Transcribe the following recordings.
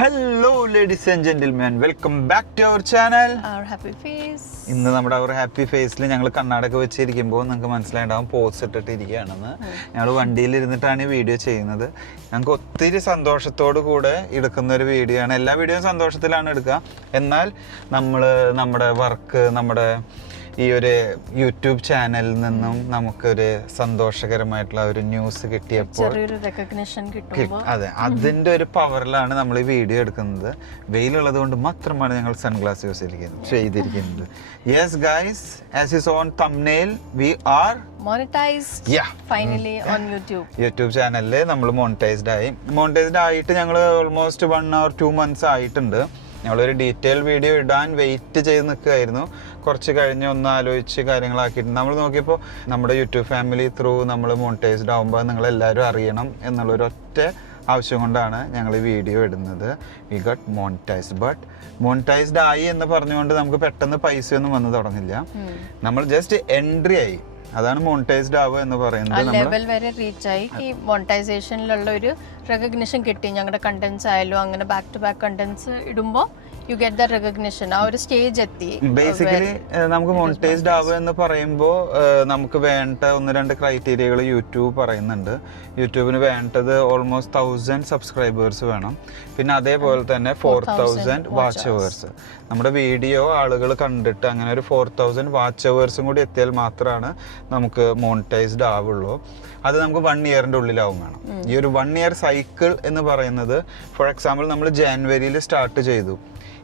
Hello ladies and gentlemen, welcome back to our channel. Our happy face. ഇന്ന് നമ്മുടെ ഒരു happy ഫേസിൽ ഞങ്ങൾ കണ്ണാടൊക്കെ വെച്ചിരിക്കുമ്പോൾ നിങ്ങൾക്ക് മനസ്സിലായിട്ടുണ്ടാവും പോസ് ഇട്ടിട്ടിരിക്കുകയാണെന്ന്. ഞങ്ങൾ വണ്ടിയിലിരുന്നിട്ടാണ് ഈ വീഡിയോ ചെയ്യുന്നത്. ഞങ്ങൾക്ക് ഒത്തിരി സന്തോഷത്തോടു കൂടെ എടുക്കുന്ന ഒരു വീഡിയോ ആണ്. എല്ലാ വീഡിയോയും സന്തോഷത്തിലാണ് എടുക്കുക. എന്നാൽ നമ്മൾ നമ്മുടെ വർക്ക്, നമ്മുടെ ഈ ഒരു യൂട്യൂബ് ചാനലിൽ നിന്നും നമുക്കൊരു സന്തോഷകരമായിട്ടുള്ള ഒരു ന്യൂസ് കിട്ടിയപ്പോൾ അതെ, അതിൻ്റെ ഒരു പവറിലാണ് നമ്മൾ ഈ വീഡിയോ എടുക്കുന്നത്. വെയിലുള്ളത് കൊണ്ട് മാത്രമാണ് ഞങ്ങൾ സൺഗ്ലാസ് യൂസ് ചെയ്തിരിക്കുന്നത്. Yes guys, as you saw on thumbnail, we are monetized finally on YouTube ചാനലിൽ നമ്മൾ മോണിറ്റൈസ്ഡ് ആയിട്ട് ഞങ്ങൾ ഓൾമോസ്റ്റ് 1 or 2 months ആയിട്ടുണ്ട്. ഞങ്ങളൊരു ഡീറ്റെയിൽ വീഡിയോ ഇടാൻ വെയിറ്റ് ചെയ്ത് നിൽക്കുകയായിരുന്നു. കുറച്ച് കഴിഞ്ഞ് ഒന്ന് ആലോചിച്ച് കാര്യങ്ങളാക്കിയിട്ട് നമ്മൾ നോക്കിയപ്പോൾ നമ്മുടെ യൂട്യൂബ് ഫാമിലി ത്രൂ നമ്മൾ മോണിറ്റൈസ്ഡ് ആകുമ്പോൾ നിങ്ങളെല്ലാവരും അറിയണം എന്നുള്ളൊരൊറ്റ ആവശ്യം കൊണ്ടാണ് ഞങ്ങൾ ഈ വീഡിയോ ഇടുന്നത്. We got monetized. But monetized ആയി എന്ന് പറഞ്ഞുകൊണ്ട് നമുക്ക് പെട്ടെന്ന് പൈസയൊന്നും വന്ന് തുടങ്ങില്ല. നമ്മൾ ജസ്റ്റ് എൻട്രി ആയി, അതാണ് മോണിറ്റൈസ്ഡ് ആവുക എന്ന് പറയുന്നത്. ലെവൽ വരെ റീച്ച് ആയി. ഈ മോണിറ്റൈസേഷനിലുള്ള ഒരു റെക്കഗ്നിഷൻ കിട്ടി. ഞങ്ങളുടെ കണ്ടന്റ്സ് ആയാലും അങ്ങനെ ബാക്ക് ടു ബാക്ക് കണ്ടന്റ്സ് ഇടുമ്പോൾ യു ഗെറ്റ് ദ റെക്കഗ്നിഷൻ. ആ ഒരു സ്റ്റേജ് എത്തി. ബേസിക്കലി നമുക്ക് മോണിറ്റൈസ്ഡ് ആവുക എന്ന് പറയുമ്പോൾ നമുക്ക് വേണ്ട 1-2 ക്രൈറ്റീരിയകൾ യൂട്യൂബ് പറയുന്നുണ്ട്. യൂട്യൂബിന് വേണ്ടത് ഓൾമോസ്റ്റ് 1000 സബ്സ്ക്രൈബേഴ്സ് വേണം. പിന്നെ അതേപോലെ തന്നെ 4000 വാച്ച് അവേഴ്സ്. നമ്മുടെ വീഡിയോ ആളുകൾ കണ്ടിട്ട് അങ്ങനെ ഒരു 4000 വാച്ച് അവേഴ്സും കൂടി എത്തിയാൽ മാത്രമാണ് നമുക്ക് മോണിറ്റൈസ്ഡ് ആവുള്ളൂ. അത് നമുക്ക് 1 ഇയറിൻ്റെ ഉള്ളിലാവും വേണം. ഈ ഒരു 1 ഇയർ സൈക്കിൾ എന്ന് പറയുന്നത്, ഫോർ എക്സാമ്പിൾ നമ്മൾ ജാനുവരിയിൽ സ്റ്റാർട്ട് ചെയ്തു.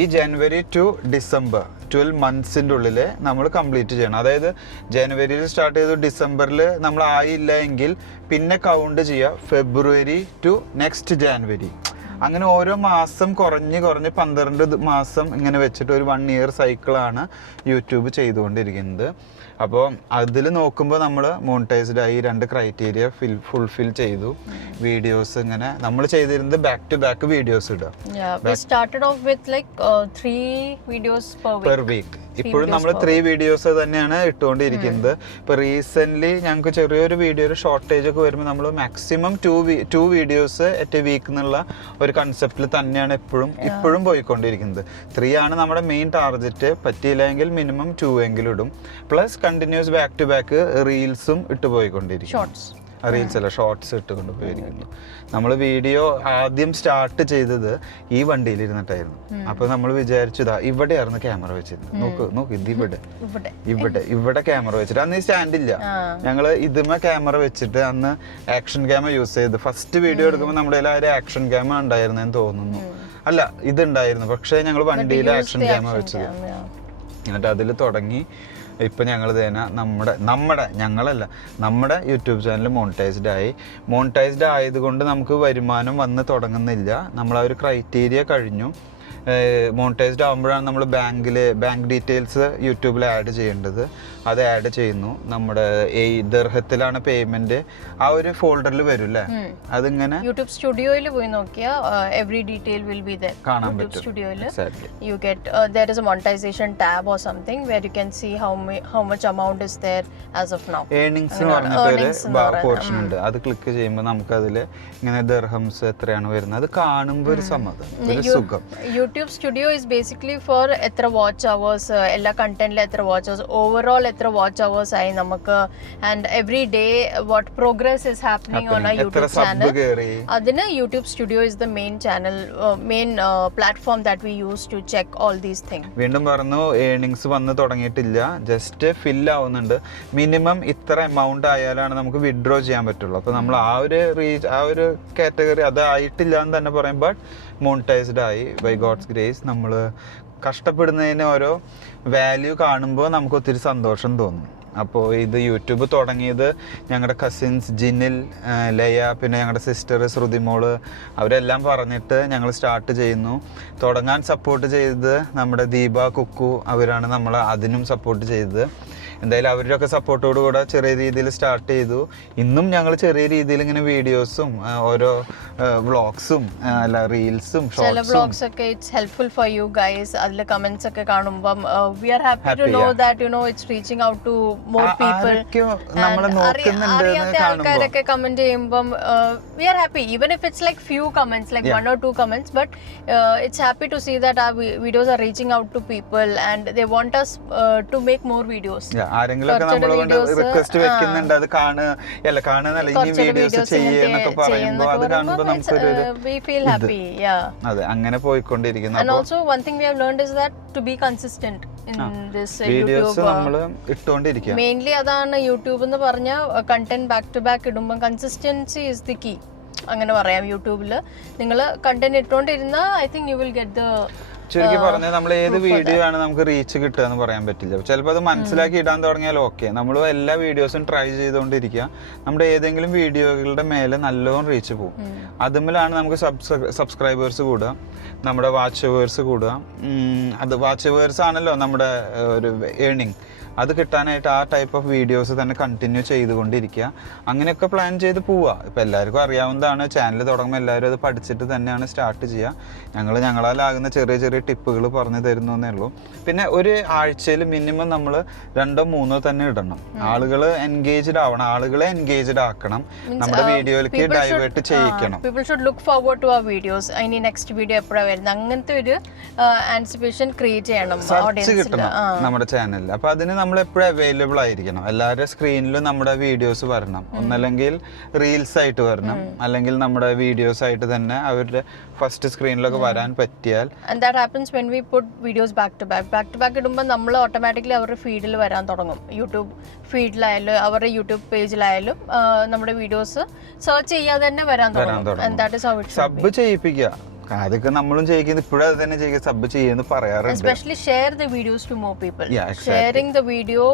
ഈ ജനുവരി ടു ഡിസംബർ 12 monthsൻ്റെ ഉള്ളിൽ നമ്മൾ കംപ്ലീറ്റ് ചെയ്യണം. അതായത് ജനുവരിയിൽ സ്റ്റാർട്ട് ചെയ്തു, ഡിസംബറിൽ നമ്മൾ ആയില്ല എങ്കിൽ പിന്നെ കൗണ്ട് ചെയ്യുക ഫെബ്രുവരി ടു നെക്സ്റ്റ് ജാനുവരി. അങ്ങനെ ഓരോ മാസം കുറഞ്ഞ് 12 മാസം ഇങ്ങനെ വെച്ചിട്ട് ഒരു 1 ഇയർ സൈക്കിളാണ് യൂട്യൂബ് ചെയ്തുകൊണ്ടിരിക്കുന്നത്. അപ്പോൾ അതിൽ നോക്കുമ്പോൾ നമ്മൾ മോണിറ്റൈസ്ഡ് ആയി 2 ക്രൈറ്റീരിയ ഫുൾഫിൽ ചെയ്തു. വീഡിയോസ് ഇങ്ങനെ നമ്മൾ ചെയ്തിരുന്നത് ബാക്ക് ടു ബാക്ക് വീഡിയോസ് ഇടുക. Per week. ഇപ്പോഴും നമ്മൾ 3 വീഡിയോസ് തന്നെയാണ് ഇട്ടുകൊണ്ടിരിക്കുന്നത്. ഇപ്പോൾ റീസെൻ്റ്ലി ഞങ്ങൾക്ക് ചെറിയൊരു വീഡിയോ ഷോർട്ടേജ് ഒക്കെ വരുമ്പോൾ നമ്മൾ maximum 2 videos at a week എന്നുള്ള ഒരു കൺസെപ്റ്റിൽ തന്നെയാണ് ഇപ്പോഴും പോയിക്കൊണ്ടിരിക്കുന്നത്. 3 ആണ് നമ്മുടെ മെയിൻ ടാർഗറ്റ്. പറ്റിയില്ലെങ്കിൽ മിനിമം 2 എങ്കിലും ഇടും. Plus continuous back to back റീൽസും ഇട്ട് പോയിക്കൊണ്ടിരിക്കും. റീൽസ് അല്ല, ഷോർട്സ് ഇട്ടുകൊണ്ട് പോയിരിക്കുന്നു. നമ്മൾ വീഡിയോ ആദ്യം സ്റ്റാർട്ട് ചെയ്തത് ഈ വണ്ടിയിൽ ഇരുന്നിട്ടായിരുന്നു. അപ്പൊ നമ്മൾ വിചാരിച്ചതാ ഇവിടെയായിരുന്നു ക്യാമറ വെച്ചിരുന്നത്. നോക്ക് ഇവിടെ ക്യാമറ വെച്ചിട്ട് അന്ന് ഈ സ്റ്റാൻഡില്ല. ഞങ്ങള് ഇതുമേ ക്യാമറ വെച്ചിട്ട് അന്ന് ആക്ഷൻ ക്യാമറ യൂസ് ചെയ്ത് ഫസ്റ്റ് വീഡിയോ എടുക്കുമ്പോൾ നമ്മുടെ കയ്യിൽ ആ ഒരു ആക്ഷൻ ക്യാമറ ഉണ്ടായിരുന്നെന്ന് തോന്നുന്നു. അല്ല, ഇതുണ്ടായിരുന്നു. പക്ഷെ ഞങ്ങൾ വണ്ടിയിൽ ആക്ഷൻ ക്യാമറ വെച്ചത്. എന്നിട്ട് അതിൽ തുടങ്ങി ഇപ്പം ഞങ്ങൾ തന്നെ നമ്മുടെ യൂട്യൂബ് ചാനൽ മോണിറ്റൈസ്ഡ് ആയതുകൊണ്ട് നമുക്ക് വരുമാനം വന്ന് തുടങ്ങുന്നില്ല. നമ്മൾ ആ ഒരു ക്രൈറ്റീരിയ കഴിഞ്ഞു. മോണിറ്റൈസ്ഡ് ആകുമ്പോഴാണ് നമ്മൾ ബാങ്ക് ഡീറ്റെയിൽസ് യൂട്യൂബിൽ ആഡ് ചെയ്യേണ്ടത്. അത് ആഡ് ചെയ്യുന്നു. നമ്മുടെ ഈ ദർഹത്തിലാണ് പേയ്മെന്റ്. ആ ഒരു ഫോൾഡറിൽ വരും അല്ലേ? അതിങ്ങനെ യൂട്യൂബ് സ്റ്റുഡിയോയിൽ പോയി നോക്കിയാൽ every detail will be there. കാണാൻ പറ്റും. സ്റ്റുഡിയോയിൽ you get there is a monetization tab or something where you can see how much amount is there as of now. Earnings എന്ന് പറഞ്ഞിട്ട് പോർഷൻ ഉണ്ട്. അത് ക്ലിക്ക് ചെയ്യുമ്പോൾ നമുക്ക് അതിൽ ഇങ്ങനെ ദർഹംസ് എത്രയാണ് വരുന്നത് അത് കാണുമ്പോൾ ഒരു സമാധാനം, ഒരു സുഖം. YouTube studio is basically for എത്ര വാച്ച് അവേഴ്സ്, എല്ലാ കണ്ടന്റിലും എത്ര വാച്ച് അവേഴ്സ്, ഓവറോൾ എത്ര വാച്ച് അവേഴ്സ് ആയി നമുക്ക്, and every day what progress is happening on ആ യൂട്യൂബ് ചാനൽ. അതിന് YouTube studio is the main channel, main platform that we use to check all these things. വീണ്ടും പറഞ്ഞു, earnings വന്ന് തുടങ്ങിയിട്ടില്ല, just ഫിൽ ആവുന്നുണ്ട്. മിനിമം ഇത്ര എമൗണ്ട് ആയാലാണ് നമുക്ക് വിഡ്രോ ചെയ്യാൻ പറ്റുള്ളൂ. അപ്പോൾ നമ്മൾ ആ ഒരു കാറ്റഗറി അതായിട്ടില്ല എന്ന് തന്നെ പറയും. ബട്ട് മോണിറ്റൈസ്ഡ് ആയി ബൈ ഗോഡ്സ് ഗ്രേസ്. നമ്മൾ കഷ്ടപ്പെടുന്നതിന് ഓരോ വാല്യൂ കാണുമ്പോൾ നമുക്ക് ഒത്തിരി സന്തോഷം തോന്നും. അപ്പോൾ ഇത് യൂട്യൂബ് തുടങ്ങിയത് ഞങ്ങളുടെ കസിൻസ് ജിനിൽ, ലയ, പിന്നെ ഞങ്ങളുടെ സിസ്റ്റർ ശ്രുതിമോള്, അവരെല്ലാം പറഞ്ഞിട്ട് ഞങ്ങൾ സ്റ്റാർട്ട് ചെയ്യുന്നു. തുടങ്ങാൻ സപ്പോർട്ട് ചെയ്തത് നമ്മുടെ ദീപ, കുക്കു, അവരാണ് നമ്മളെ അതിനും സപ്പോർട്ട് ചെയ്തത്. എന്തായാലും അവരുടെ ഒക്കെ സപ്പോർട്ടോട് കൂടെ ചെറിയ രീതിയിൽ സ്റ്റാർട്ട് ചെയ്തു. ഇന്നും ഞങ്ങൾ ചെറിയ രീതിയിൽ ഇങ്ങനെ വീഡിയോസും ഓരോ വ്ളോഗ്സും അല്ല റീൽസും ചില വ്ളോഗ്സ് ഒക്കെ it's helpful for you guys. അതിൽ കമന്റ്സ് ഒക്കെ കാണുമ്പോൾ we are happy to know that you know it's reaching out to more people. അറിയാത്ത ആൾക്കാരൊക്കെ കമന്റ് ചെയ്യുമ്പോൾ we are happy even if it's like few comments like 1 or 2 comments, but it's happy to see that our videos are reaching out to people and they want us to make more videos. ആരെങ്കിലും ഒക്കെ നമ്മളോട് request വെക്കുന്നുണ്ട് അത് കാണുക കാണുന്നല്ല ഈ videos ചെയ്യുന്നൊക്കെ പറയുമ്പോൾ അത് കാണുമ്പോൾ നമുക്കൊരു we feel happy. അതെ അങ്ങനെ പോയിക്കൊണ്ടിരിക്കുന്നു. And also one thing we have learned is that to be consistent in this videos നമ്മൾ ഇട്ടുകൊണ്ടിരിക്കുക. മെയിൻലി അതാണ് യൂട്യൂബ് എന്ന് പറഞ്ഞ കണ്ടന്റ് ബാക്ക് ടു ബാക്ക് ഇടുമ്പോൾ കൺസിസ്റ്റൻസി ഇസ് ദി കീ അങ്ങനെ പറയാം. യൂട്യൂബിൽ നിങ്ങൾ കണ്ടന്റ് ഇട്ടുകൊണ്ടിരുന്ന I think you will get the ചുരുക്കി പറഞ്ഞാൽ നമ്മൾ ഏത് വീഡിയോ ആണ് നമുക്ക് റീച്ച് കിട്ടുക എന്ന് പറയാൻ പറ്റില്ല. ചിലപ്പോൾ അത് മനസ്സിലാക്കി ഇടാൻ തുടങ്ങിയാൽ ഓക്കെ. നമ്മൾ എല്ലാ വീഡിയോസും ട്രൈ ചെയ്തുകൊണ്ടിരിക്കുക. നമ്മുടെ ഏതെങ്കിലും വീഡിയോകളുടെ മേലെ നല്ലോണം റീച്ച് പോകും. അതുമല്ലാണ് നമുക്ക് സബ്സ്ക്രൈബേഴ്സ് കൂടുക, നമ്മുടെ വാച്ച് അവേഴ്സ് കൂടുക. അത് വാച്ച് അവേഴ്സ് ആണല്ലോ നമ്മുടെ ഒരു ഏണിങ്. അത് കിട്ടാനായിട്ട് ആ ടൈപ്പ് ഓഫ് വീഡിയോസ് തന്നെ കണ്ടിന്യൂ ചെയ്തുകൊണ്ടിരിക്കുക. അങ്ങനെയൊക്കെ പ്ലാൻ ചെയ്ത് പോവുക. ഇപ്പം എല്ലാവർക്കും അറിയാവുന്നതാണ്, ചാനൽ തുടങ്ങുമ്പോൾ എല്ലാവരും അത് പഠിച്ചിട്ട് തന്നെയാണ് സ്റ്റാർട്ട് ചെയ്യുക. ഞങ്ങളാലാകുന്ന ചെറിയ ചെറിയ ടിപ്പുകൾ പറഞ്ഞു തരുന്നു എന്നേ ഉള്ളൂ. പിന്നെ ഒരു ആഴ്ചയിൽ മിനിമം നമ്മൾ 2 or 3 തന്നെ ഇടണം. ആളുകളെ എൻഗേജ്ഡ് ആക്കണം. നമ്മുടെ വീഡിയോയിലേക്ക് ഡൈവേർട്ട് ചെയ്യിക്കണം. People should look forward to our videos. ഇനി നെക്സ്റ്റ് വീഡിയോ എപ്പോഴാണ് വരുന്നത് അങ്ങനത്തെ ഒരു ആൻസിപ്പേഷൻ ക്രിയേറ്റ് ചെയ്യണം. സെർച്ച് കിട്ടണം നമ്മുടെ ചാനലിൽ. അപ്പോൾ അതിന് നമ്മൾ എപ്പോഴും അവൈലബിൾ ആയിരിക്കണം. എല്ലാവരുടെ സ്ക്രീനിലും നമ്മുടെ വീഡിയോസ് വരണം. ഒന്നല്ലെങ്കിൽ റീൽസ് ആയിട്ട് വരണം, അല്ലെങ്കിൽ നമ്മുടെ വീഡിയോസ് ആയിട്ട് തന്നെ അവരുടെ ഫസ്റ്റ് സ്ക്രീനിലൊക്കെ വരാൻ പറ്റിയാൽ. And that happens when we put videos back to back ഇടുമ്പോൾ നമ്മൾ ഓട്ടോമാറ്റിക്കലി അവരുടെ ഫീഡിൽ വരാൻ തുടങ്ങും. യൂട്യൂബ് ഫീഡിലായാലും അവരുടെ യൂട്യൂബ് പേജിലായാലും നമ്മുടെ വീഡിയോസ് സെർച്ച് ചെയ്യാതെ തന്നെ വരാൻ തുടങ്ങും. And that is how it should be. Sub ചെയ്യിപ്പിക്കുക. അതൊക്കെ നമ്മളും ചെയ്യുന്നത് ഇപ്പോഴും അത് തന്നെ ചെയ്യുക. സബ് ചെയ്യുന്നു പറയാറുണ്ട്. Especially share the videos to more people. Sharing the video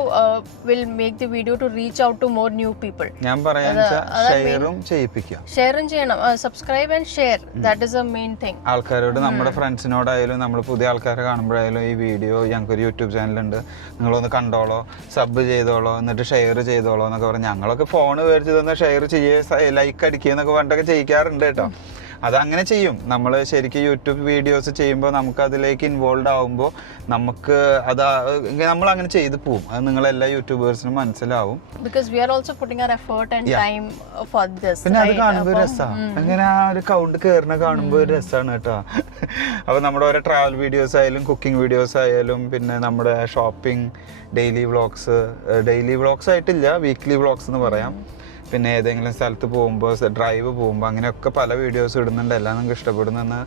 will make the video to reach out to more new people. ഞാൻ പറയാന്ന് ഷെയറും ചെയ്യിപ്പിക്കുക. ഷെയറും ചെയ്യണം. Subscribe and share, that is A main thing. ആൾക്കാരോട് നമ്മുടെ ഫ്രണ്ട്സിനോടായാലും നമ്മൾ പുതിയ ആൾക്കാരെ കാണുമ്പോഴായാലും ഈ വീഡിയോ ഞങ്ങൾക്കൊരു യൂട്യൂബ് ചാനലുണ്ട്, നിങ്ങളൊന്ന് കണ്ടോളോ, സബ് ചെയ്തോളോ, എന്നിട്ട് ഷെയർ ചെയ്തോളോ എന്നൊക്കെ പറഞ്ഞ് ഞങ്ങളൊക്കെ ഫോണ് മേടിച്ച് തന്നെ ഷെയർ ചെയ്യുക, ലൈക്ക് അടിക്കുക എന്നൊക്കെ പറഞ്ഞിട്ടൊക്കെ ചെയ്യിക്കാറുണ്ട് കേട്ടോ. അതങ്ങനെ ചെയ്യും. നമ്മൾ ശരിക്കും യൂട്യൂബ് വീഡിയോസ് ചെയ്യുമ്പോൾ നമുക്ക് അതിലേക്ക് ഇൻവോൾവ് ആവുമ്പോൾ നമുക്ക് അത് നമ്മൾ അങ്ങനെ ചെയ്തു പോകും. അത് നിങ്ങളെല്ലാ യൂട്യൂബേഴ്സിനും മനസ്സിലാവും. പിന്നെ അത് കാണുമ്പോൾ രസമാണ്. അങ്ങനെ ആ ഒരു കൗണ്ട് കയറുന്ന കാണുമ്പോൾ ഒരു രസമാണ് കേട്ടോ. അപ്പോൾ നമ്മുടെ ഓരോ ട്രാവൽ വീഡിയോസ് ആയാലും കുക്കിംഗ് വീഡിയോസ് ആയാലും പിന്നെ നമ്മുടെ ഷോപ്പിംഗ്, ഡെയിലി വ്ളോഗ്സ് ആയിട്ടില്ല, വീക്ക്ലി വ്ളോഗ്സ് എന്ന് പറയാം. പിന്നെ ഏതെങ്കിലും സ്ഥലത്ത് പോകുമ്പോൾ, ഡ്രൈവ് പോകുമ്പോൾ അങ്ങനെയൊക്കെ പല വീഡിയോസ് ഇടുന്നുണ്ട്. എല്ലാം നിങ്ങൾക്ക് ഇഷ്ടപ്പെടുന്നെന്ന്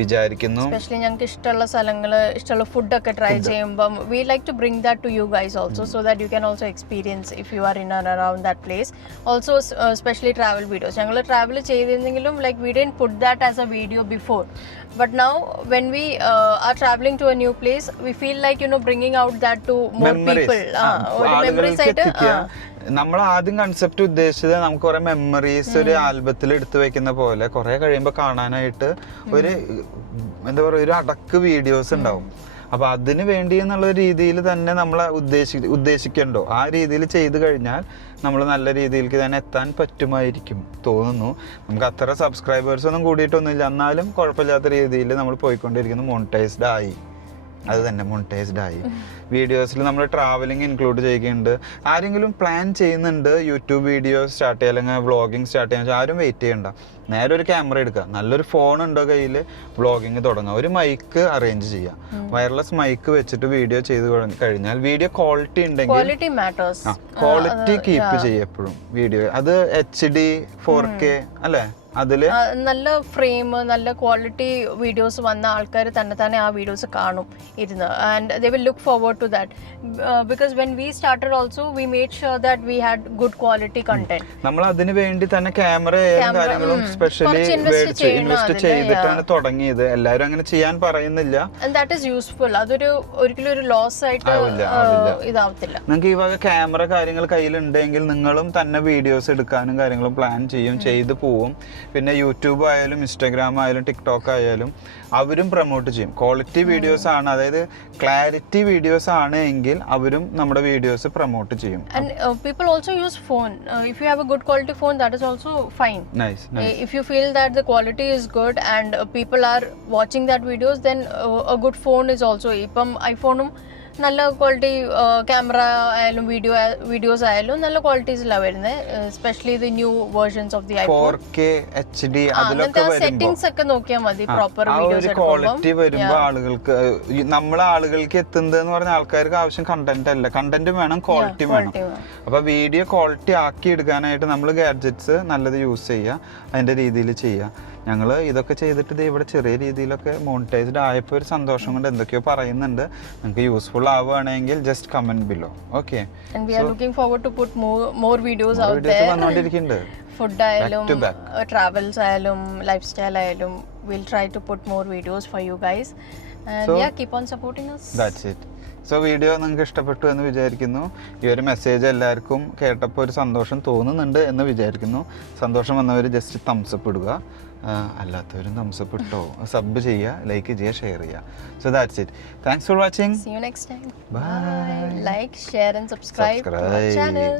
വിചാരിക്കുന്നു. എസ്പെഷ്യലി ഞങ്ങൾക്ക് ഇഷ്ടമുള്ള സ്ഥലങ്ങൾ, ഇഷ്ടമുള്ള ഫുഡൊക്കെ ട്രൈ ചെയ്യുമ്പം we like to bring that to you guys also, so that you can also experience if you are in and around that place. Also specially travel videos ഞങ്ങൾ ട്രാവൽ ചെയ്തിരുന്നെങ്കിലും like we didn't put that as a video before. But now when we are traveling to a new place, we feel like, you know, bringing out that to more people. Memories ആയിട്ട് നമ്മൾ ആദ്യം concept ഉദ്ദേശിച്ചത് നമുക്ക് കുറെ memories ഒരു ആൽബത്തിൽ എടുത്തു വെക്കുന്ന പോലെ കുറെ കഴിയുമ്പോൾ കാണാനായിട്ട് ഒരു എന്താ പറയുക ഒരു അടക്ക് വീഡിയോസ് ഉണ്ടാവും. അപ്പോൾ അതിന് വേണ്ടി എന്നുള്ള രീതിയിൽ തന്നെ നമ്മൾ ഉദ്ദേശിക്കണ്ടോ ആ രീതിയിൽ ചെയ്തു കഴിഞ്ഞാൽ നമ്മൾ നല്ല രീതിയിലേക്ക് തന്നെ എത്താൻ പറ്റുമായിരിക്കും തോന്നുന്നു. നമുക്ക് അത്ര സബ്സ്ക്രൈബേഴ്സ് ഒന്നും കൂടിയിട്ടൊന്നുമില്ല, എന്നാലും കുഴപ്പമില്ലാത്ത രീതിയിൽ നമ്മൾ പോയിക്കൊണ്ടിരിക്കുന്നു. മോണിറ്റൈസ്ഡ് ആയി. അത് തന്നെ മോണിറ്റൈസ്ഡ് ആയി. വീഡിയോസിൽ നമ്മൾ ട്രാവലിംഗ് ഇൻക്ലൂഡ് ചെയ്യുന്നുണ്ട്. ആരെങ്കിലും പ്ലാൻ ചെയ്യുന്നുണ്ട് യൂട്യൂബ് വീഡിയോ സ്റ്റാർട്ട് ചെയ്യുക അല്ലെങ്കിൽ വ്ളോഗിങ് സ്റ്റാർട്ട് ചെയ്യാൻ, ആരും വെയിറ്റ് ചെയ്യണ്ട. നേരെ ഒരു ക്യാമറ എടുക്കുക, നല്ലൊരു ഫോൺ ഉണ്ടോ കയ്യിൽ, വ്ളോഗിങ് തുടങ്ങുക. ഒരു മൈക്ക് അറേഞ്ച് ചെയ്യുക, വയർലെസ് മൈക്ക് വെച്ചിട്ട് വീഡിയോ ചെയ്ത് കഴിഞ്ഞാൽ വീഡിയോ ക്വാളിറ്റി ഉണ്ടെങ്കിൽ ക്വാളിറ്റി കീപ്പ് ചെയ്യുക എപ്പോഴും വീഡിയോ. അത് HD 4K അല്ലേ, അതില് നല്ല ഫ്രെയിം, നല്ല ക്വാളിറ്റി വീഡിയോസ് വന്ന ആൾക്കാർ തന്നെ ആ വീഡിയോസ് കാണും ഇരുന്ന്. And they will look forward to that because when we started also we made sure that we had good quality content. നമ്മൾ അതിന് വേണ്ടി തന്നെ ക്യാമറ കാര്യങ്ങളും സ്പെഷ്യലി ഇൻവെസ്റ്റ് ചെയ്തിട്ടാണ് തുടങ്ങിയത്. എല്ലാവരും അങ്ങനെ ചെയ്യാൻ പറയുന്നില്ല. And that is useful. അതൊരു ഒരിക്കലും ഒരു ലോസ് ആയിട്ട് ഇതാവത്തില്ല. നിങ്ങൾക്ക് ഈ വക ക്യാമറ കാര്യങ്ങൾ കയ്യിലുണ്ടെങ്കിൽ നിങ്ങളും തന്നെ വീഡിയോസ് എടുക്കാനും കാര്യങ്ങളും പ്ലാൻ ചെയ്യും, ചെയ്തു പോവും. പിന്നെ യൂട്യൂബ് ആയാലും ഇൻസ്റ്റാഗ്രാം ആയാലും ടിക്ടോക്ക് ആയാലും അവരും പ്രൊമോട്ട് ചെയ്യും. ക്വാളിറ്റി വീഡിയോസ് ആണ്, അതായത് ക്ലാരിറ്റി വീഡിയോസ് ആണ് എങ്കിൽ അവരും നമ്മുടെ വീഡിയോസ് പ്രൊമോട്ട് ചെയ്യും. And people also use phone. If you have a good quality phone, that is also fine. Nice. If you feel that the quality is good and people are watching that videos, then a good phone is also. ഇപ്പം ഐഫോണും നല്ല quality camera ആയാലും videos ആയാലും നല്ല ക്വാളിറ്റീസിലാണ് വരുന്നത്. Especially the new versions of the iPhone 4K HD അതിലൊക്കെ settings ഒക്കെ നോക്കിയാൽ മതി. പ്രോപ്പർ ആ വീഡിയോസ് ഒരു ക്വാളിറ്റി വരുമ്പോൾ ആളുകൾക്ക് നമ്മളെ ആളുകൾക്ക് എത്തുന്നത് എന്ന് പറഞ്ഞ ആൾക്കാർക്ക് ആവശ്യം കണ്ടന്റ് അല്ല, കണ്ടന്റ് വേണം, ക്വാളിറ്റി വേണം. അപ്പൊ വീഡിയോ ക്വാളിറ്റി ആക്കി എടുക്കാനായിട്ട് നമ്മൾ ഗാഡ്ജറ്റ്സ് നല്ലത് യൂസ് ചെയ്യുക, അതിന്റെ രീതിയിൽ ചെയ്യുക. ഞങ്ങൾ ഇതൊക്കെ ചെയ്തിട്ട് ഇവിടെ ചെറിയ രീതിയിലൊക്കെ മോണിറ്റൈസ്ഡ് ആയപ്പോൾ ഒരു സന്തോഷം കൊണ്ട് എന്തൊക്കെയോ പറയുന്നുണ്ട്. നിങ്ങൾക്ക് യൂസ്ഫുൾ ആവുകയാണെങ്കിൽ just comment below. Okay, and we are looking forward to put more videos out there. വന്നുകൊണ്ടിരിക്കുന്നുണ്ട്. ഫുഡ് ആയാലും ട്രാവൽസ് ആയാലും ലൈഫ് സ്റ്റൈൽ ആയാലും we'll try to put more videos for you guys, and So, yeah, keep on supporting us. That's it. So video നിങ്ങൾക്ക് ഇഷ്ടപ്പെട്ടു എന്ന് വിചാരിക്കുന്നു. ഈ ഒരു മെസ്സേജ് എല്ലാവർക്കും കേട്ടപ്പോൾ ഒരു സന്തോഷം തോന്നുന്നുണ്ട് എന്ന് വിചാരിക്കുന്നു. സന്തോഷം വന്നവർ ജസ്റ്റ് തംസപ്പ് ഇടുക, അല്ലാത്തവരും തംസപ്പ് ഇട്ടോ, സബ് ചെയ്യുക, ലൈക്ക് ചെയ്യുക, ഷെയർ ചെയ്യുക. So that's it. Thanks for watching. See you next time. Bye. Like, share and subscribe to our channel.